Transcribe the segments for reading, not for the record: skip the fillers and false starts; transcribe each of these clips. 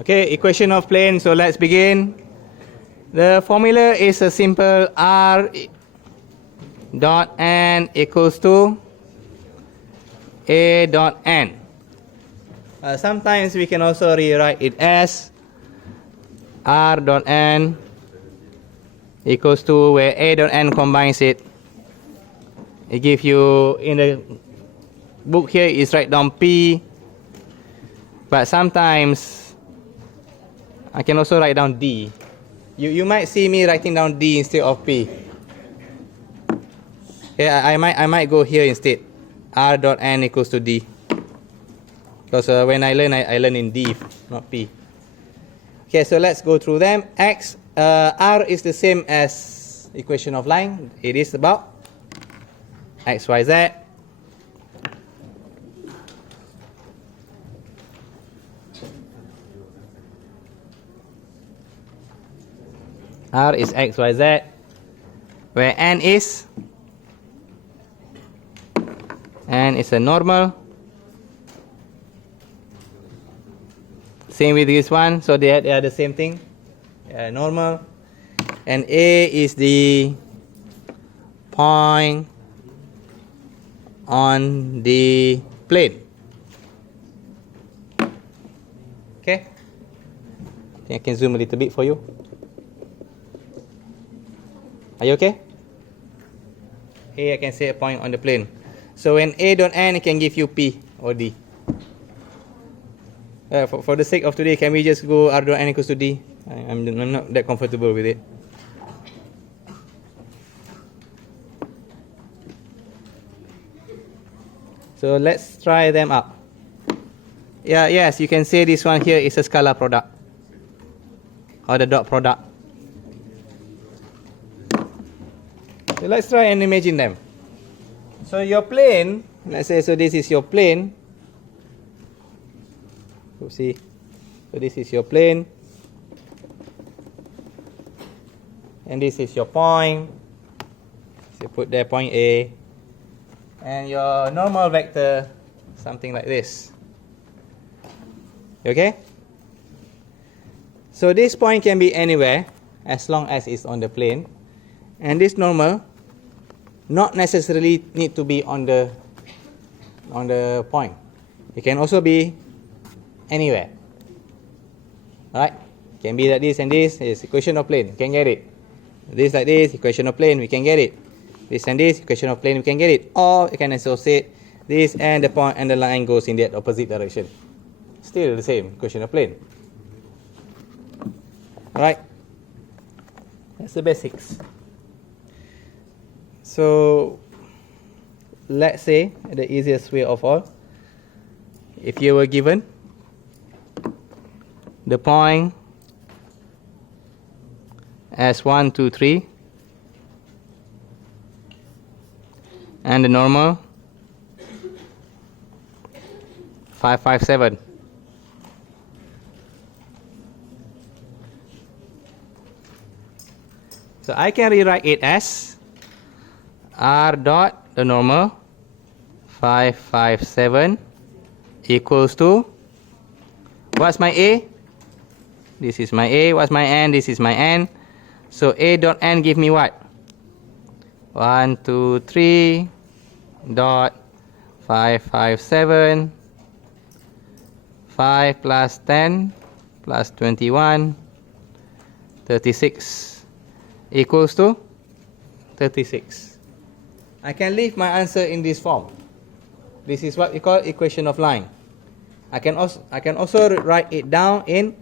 Okay, equation of plane. So let's begin. The formula is a simple r dot n equals to a dot n. Sometimes we can also rewrite it as r dot n equals to where a dot n combines it. It gives you, in the book here is write down p, but sometimes I can also write down d. You might see me writing down d instead of p. Yeah, I might go here instead. R dot n equals to d. Because when I learn in d, not p. Okay, so let's go through them. R is the same as equation of line. It is about x, y, z. R is x, y, z, where n is a normal. Same with this one, so they are the same thing, normal. And A is the point on the plane. Okay, I think I can zoom a little bit for you. Are you okay? A, I can say a point on the plane. So when A dot n, it can give you P or D. For the sake of today, can we just go R dot n equals to D? I'm not that comfortable with it. So let's try them up. Yes, you can say this one here is a scalar product, or the dot product. So let's try and imagine them. So your plane, let's say, so this is your plane. See, so this is your plane, and this is your point. So put there point A, and your normal vector, something like this. Okay? So this point can be anywhere as long as it's on the plane, and this normal not necessarily need to be on the point. It can also be anywhere. Alright? Can be like this and this is equation of plane. You can get it. This like this, equation of plane, we can get it. This and this, equation of plane, we can get it. Or you can associate this and the point and the line goes in that opposite direction. Still the same, equation of plane. Alright? That's the basics. So let's say the easiest way of all, if you were given the point as 1, 2, 3 and the normal 5, 5, 7. So I can rewrite it as R dot the normal 5, 5, 7 equals to, what's my A? This is my A. What's my N? This is my N. So A dot N give me what? 1, 2, 3 dot 5, 5, 7 5 plus 10 plus 21 36 equals to 36. I can leave my answer in this form. This is what we call equation of line. I can also write it down in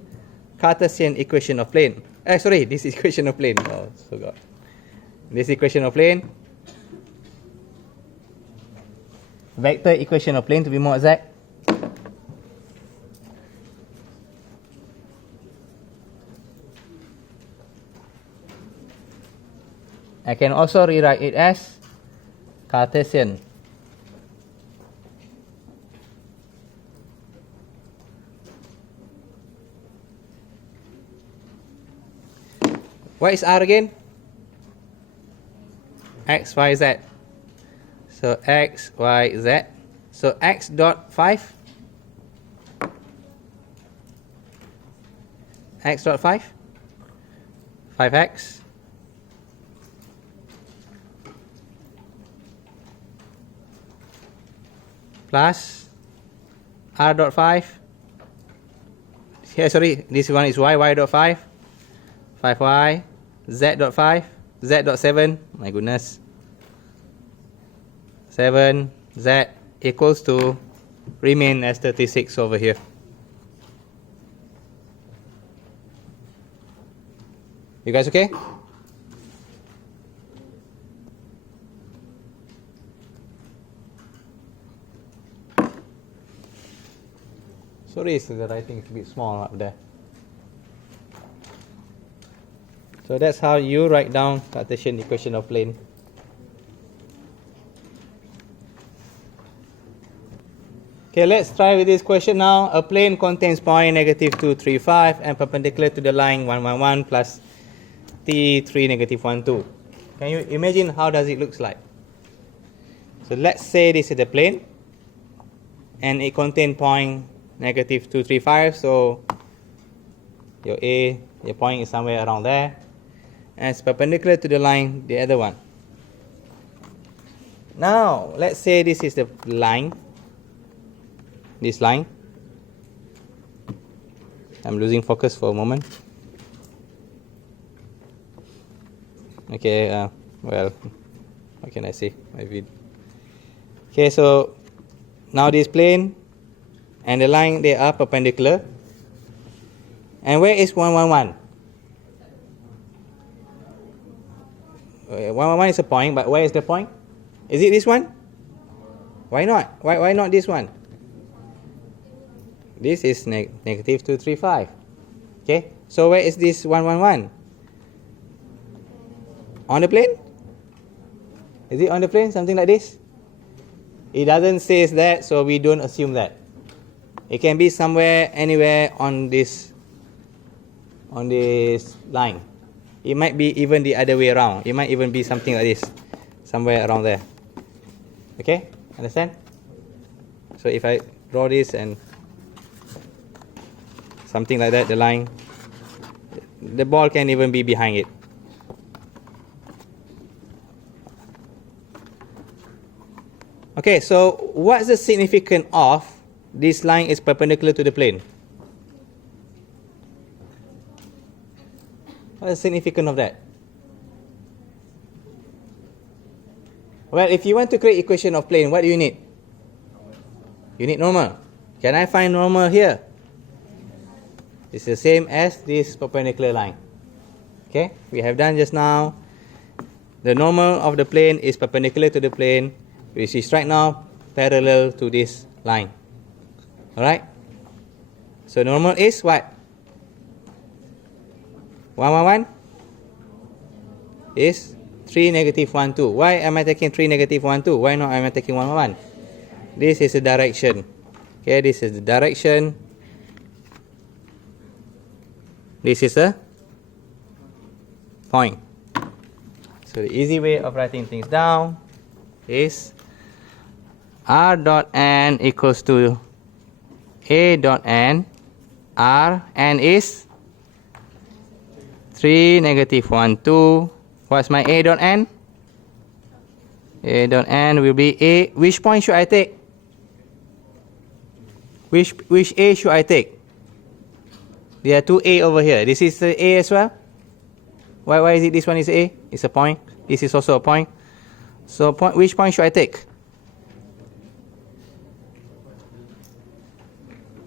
Cartesian equation of plane. Sorry, this is equation of plane. Oh, forgot. This equation of plane. Vector equation of plane to be more exact. I can also rewrite it as Cartesian. What is R again? X, Y, Z. So X, Y, Z. So X dot 5 x dot 5, 5x plus r dot 5. Here, sorry, this one is y dot 5, 5y, z dot 5, z dot 7, my goodness, 7, z equals to remain as 36 over here. You guys okay? Sorry, so the writing is a bit small up there. So that's how you write down Cartesian equation of plane. Okay, let's try with this question now. A plane contains point -2, 3, 5 and perpendicular to the line 1, 1, 1 plus t 3, -1, 2. Can you imagine how does it looks like? So let's say this is the plane and it contains point -2, 3, 5. So your A, your point is somewhere around there, and it's perpendicular to the line, the other one. Now let's say this is the line, this line. I'm losing focus for a moment. Okay, well, what can I say? Okay, so now this plane and the line, they are perpendicular. And where is 1, 1, 1? 1, 1, 1 is a point, but where is the point? Is it this one? Why not? Why not this one? This is -2, 3, 5. Okay, so where is this 1, 1, 1? On the plane? Is it on the plane? Something like this? It doesn't say that, so we don't assume that. It can be somewhere, anywhere on this line. It might be even the other way around. It might even be something like this, somewhere around there. Okay, understand? So if I draw this and something like that, the line, the ball can even be behind it. Okay, so what's the significance of this line is perpendicular to the plane? What's the significance of that? Well, if you want to create equation of plane, what do you need? You need normal. Can I find normal here? It's the same as this perpendicular line. Okay, we have done just now. The normal of the plane is perpendicular to the plane, which is right now parallel to this line. Alright? So normal is what? 1, 1, 1 is 3, -1, 2. Why am I taking 3, -1, 2? Why not am I taking 1, 1, 1? This is the direction. Okay, this is the direction. This is a point. So the easy way of writing things down is r dot n equals to a dot n. R n is 3, -1, 2. What's my a dot n? A dot n will be a. Which point should I take? Which a should I take? There are two a over here. This is the a as well. Why is it this one is a? It's a point. This is also a point. So which point should I take?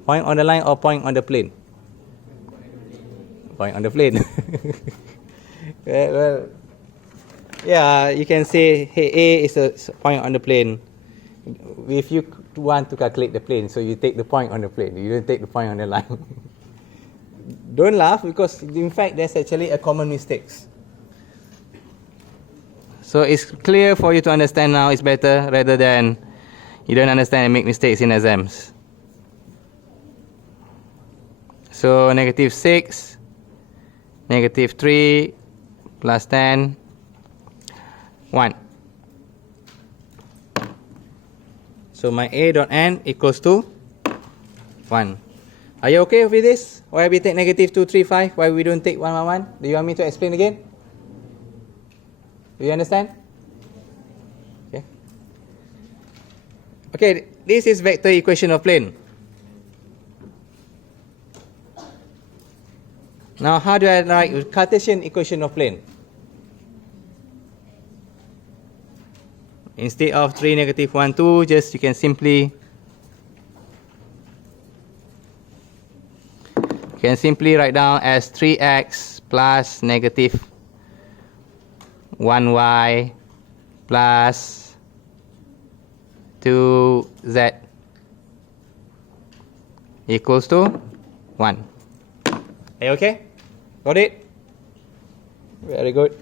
Point on the line or point on the plane? Point on the plane. Well, yeah, you can say, hey, A is a point on the plane. If you want to calculate the plane, so you take the point on the plane. You don't take the point on the line. Don't laugh, because in fact, there's actually a common mistake. So it's clear for you to understand now. It's better rather than you don't understand and make mistakes in exams. So -6, -3, plus 10, 1. So my a dot n equals to 1. Are you okay with this? Why we take negative 2, 3, 5? Why we don't take 1, 1, 1? Do you want me to explain again? Do you understand? Okay. Okay, this is vector equation of plane. Now, how do I write Cartesian equation of plane? Instead of 3, negative 1, 2, just you can simply write down as 3x plus negative 1y plus 2z equals to 1. Are you okay? Got it? Very good.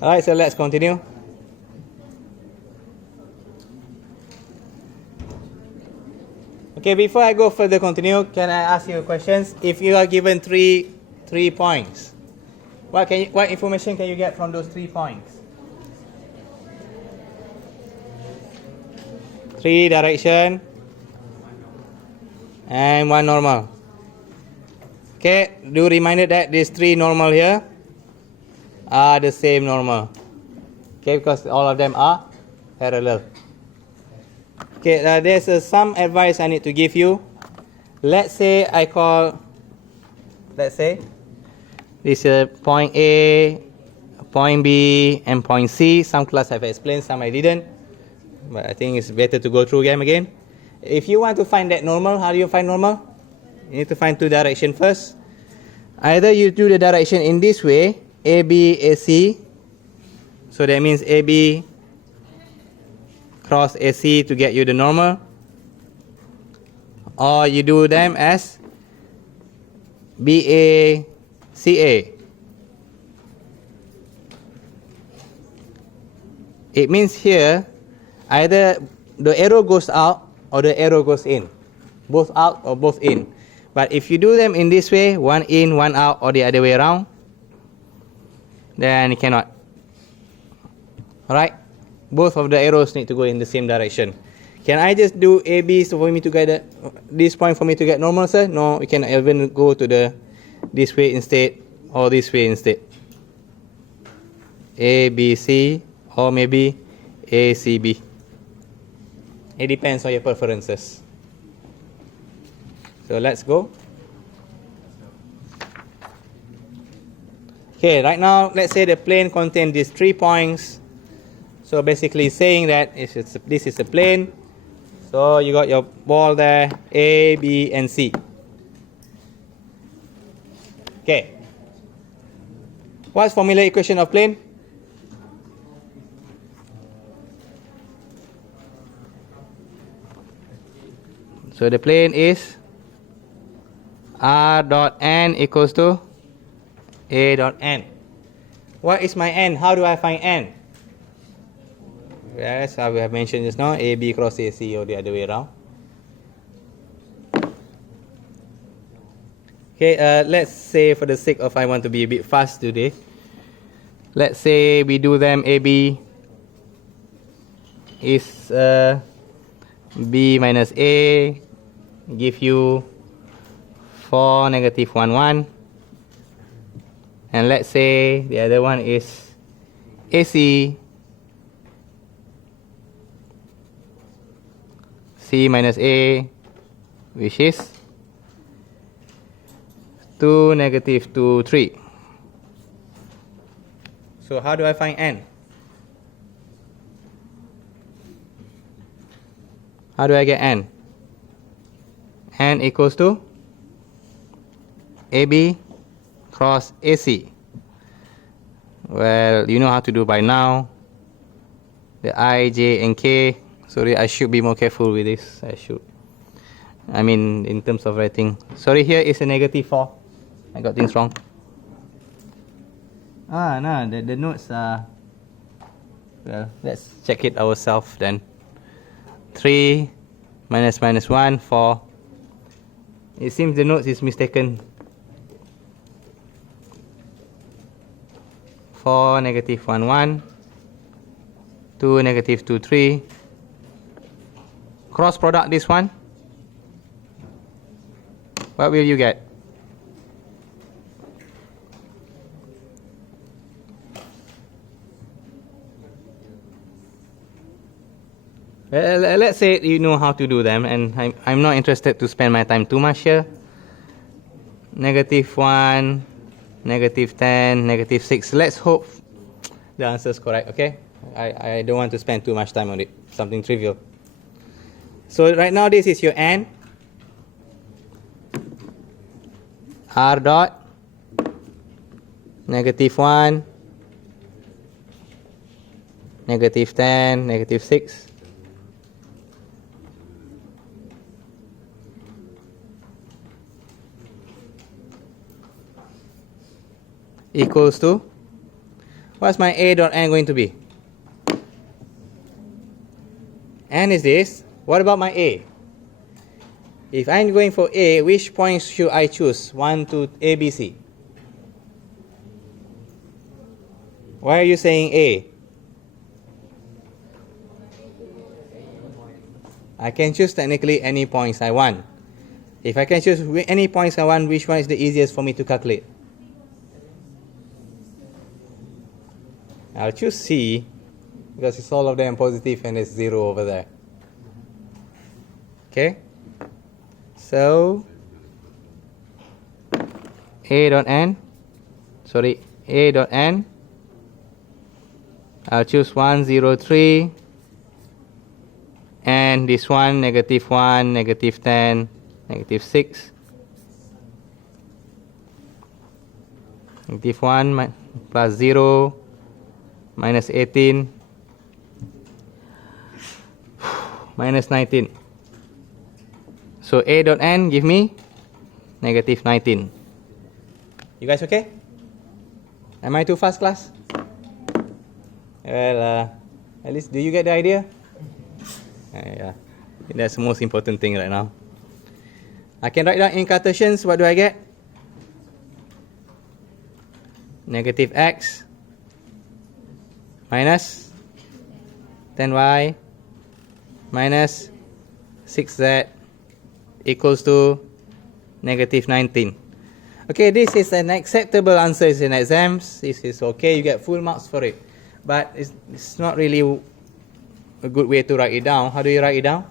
Alright, so let's continue. Okay, before I go further continue, can I ask you questions? If you are given three points, what information can you get from those 3 points? 3 direction and 1 normal. Okay, do reminded that these 3 normal here are the same normal. Okay, because all of them are parallel. Okay, there's some advice I need to give you. Let's say this is point A, point B, and point C. Some class I've explained, some I didn't. But I think it's better to go through them again. If you want to find that normal, how do you find normal? You need to find 2 directions first. Either you do the direction in this way, AB, AC. So that means AB cross AC to get you the normal. Or you do them as BA, CA. It means here, either the arrow goes out or the arrow goes in. Both out or both in. But if you do them in this way, 1 in, 1 out, or the other way around, then you cannot. Alright? Both of the arrows need to go in the same direction. Can I just do AB so for me to get this point for me to get normal, sir? No, you can even go to this way instead, or this way instead. ABC, or maybe ACB. It depends on your preferences. So let's go. Okay, right now, let's say the plane contains these 3 points. So basically saying that this is a plane. So you got your ball there, A, B, and C. Okay. What's formula equation of plane? So the plane is R dot N equals to A dot N. What is my N? How do I find N? Yes, I have mentioned just now, AB cross AC or the other way around. Okay, let's say for the sake of I want to be a bit fast today, let's say we do them AB is B minus A, give you 4, negative 1, 1. And let's say the other one is AC, C minus A, which is 2, negative 2, 3. So how do I find N? How do I get N? N equals to AB cross AC. Well, you know how to do by now. The I, J, and K. Sorry, I should be more careful with this. I mean, in terms of writing. Sorry, here is a negative 4. I got things wrong. No, the notes are... Well, let's check it ourselves then. 3 minus 1, 4. It seems the notes is mistaken. 4, negative 1, 1. 2, negative 2, 3. Cross product this one. What will you get? Well, let's say you know how to do them, and I'm not interested to spend my time too much here. -1, -10, -6. Let's hope the answer is correct, okay? I don't want to spend too much time on it, something trivial. So right now this is your n. R dot, -1, -10, -6. Equals to, what's my a dot n going to be? N is this. What about my a? If I'm going for a, which points should I choose? 1 to a, b, c. Why are you saying a? I can choose technically any points I want. If I can choose any points I want, which one is the easiest for me to calculate? I'll choose C, because it's all of them positive and there's 0 over there. Okay? So, A dot n, I'll choose 1, 0, 3, and this one, -1, -10, -6. -1 plus 0, -18, -19. So a dot n give me -19. You guys okay? Am I too fast, class? Well, at least do you get the idea? Yeah, that's the most important thing right now. I can write down in Cartesians. What do I get? -x minus 10y minus 6z equals to -19. Okay, this is an acceptable answer in exams. This is okay, you get full marks for it. But it's not really a good way to write it down. How do you write it down?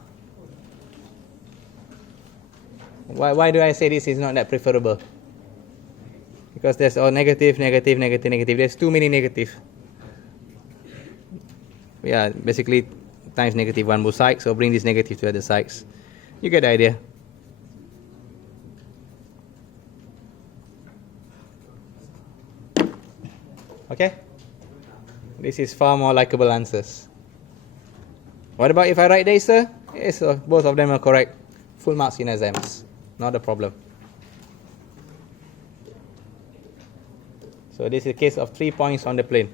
Why do I say this is not that preferable? Because there's all negative, negative, negative, negative. There's too many negative. Yeah, basically times -1 both sides, so bring this negative to the other sides. You get the idea. Okay? This is far more likable answers. What about if I write this, sir? Yes, so both of them are correct. Full marks in exams. Not a problem. So this is a case of 3 points on the plane.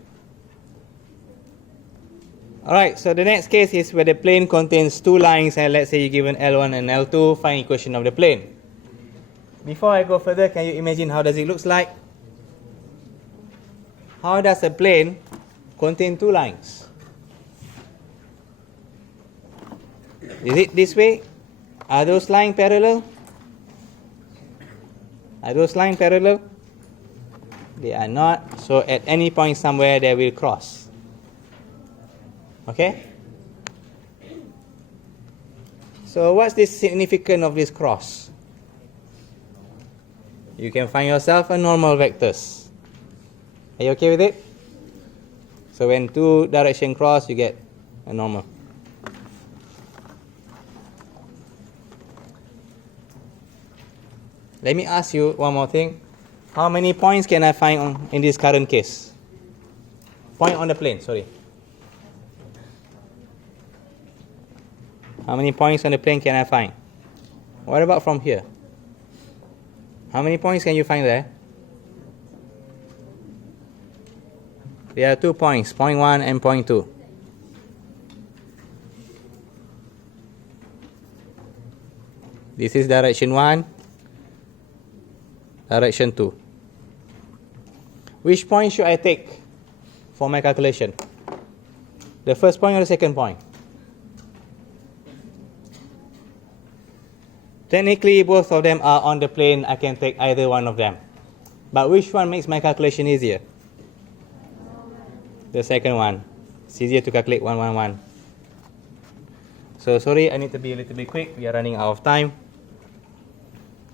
Alright, so the next case is where the plane contains two lines, and let's say you're given L1 and L2, find equation of the plane. Before I go further, can you imagine how does it look like? How does a plane contain two lines? Is it this way? Are those lines parallel? Are those lines parallel? They are not, so at any point somewhere they will cross. Okay? So what's the significance of this cross? You can find yourself a normal vectors. Are you okay with it? So when two direction cross, you get a normal. Let me ask you one more thing. How many points can I find in this current case? Point on the plane, sorry. How many points on the plane can I find? What about from here? How many points can you find there? There are 2 points, point 1 and point 2. This is direction 1, direction 2. Which point should I take for my calculation? The first point or the second point? Technically, both of them are on the plane. I can take either one of them. But which one makes my calculation easier? The second one. It's easier to calculate 1, 1, 1. So sorry, I need to be a little bit quick. We are running out of time.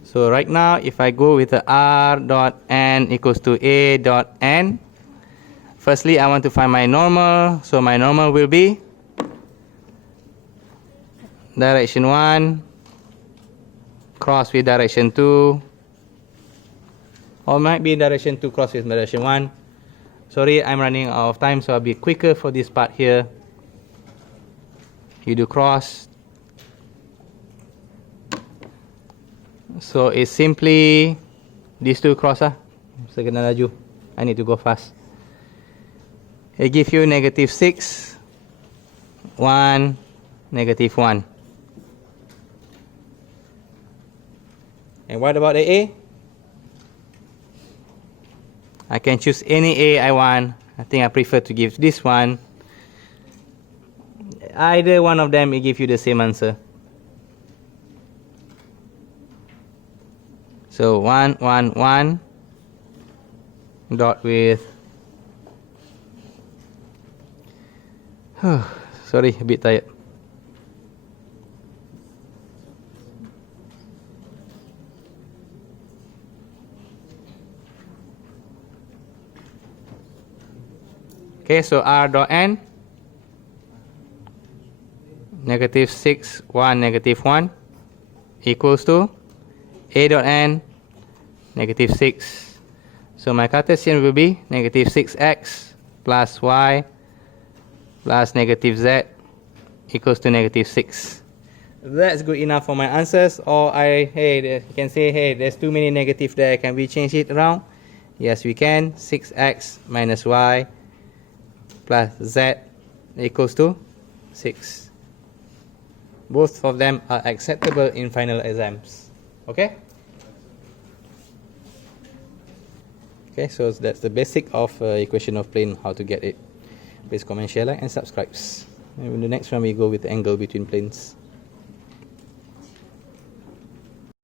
So right now, if I go with the r dot n equals to a dot n, firstly, I want to find my normal. So my normal will be direction 1 cross with direction 2, or might be direction 2 cross with direction 1. Sorry, I'm running out of time, so I'll be quicker for this part here. You do cross. So it's simply these two cross. Saya kena laju. I need to go fast. It gives you negative 6, 1, negative 1. And what about the A? I can choose any A I want. I think I prefer to give this one. Either one of them will give you the same answer. So 1, 1, 1 dot with sorry, a bit tired. Okay, so r dot n negative 6, 1, negative 1 equals to a dot n negative 6. So my Cartesian will be negative 6x plus y plus negative z equals to negative 6. That's good enough for my answers. Or you can say, hey, there's too many negative there. Can we change it around? Yes, we can. 6x minus y plus z equals to 6. Both of them are acceptable in final exams. Okay? Okay, so that's the basic of equation of plane, how to get it. Please comment, share, like, and subscribe. And in the next one, we go with the angle between planes.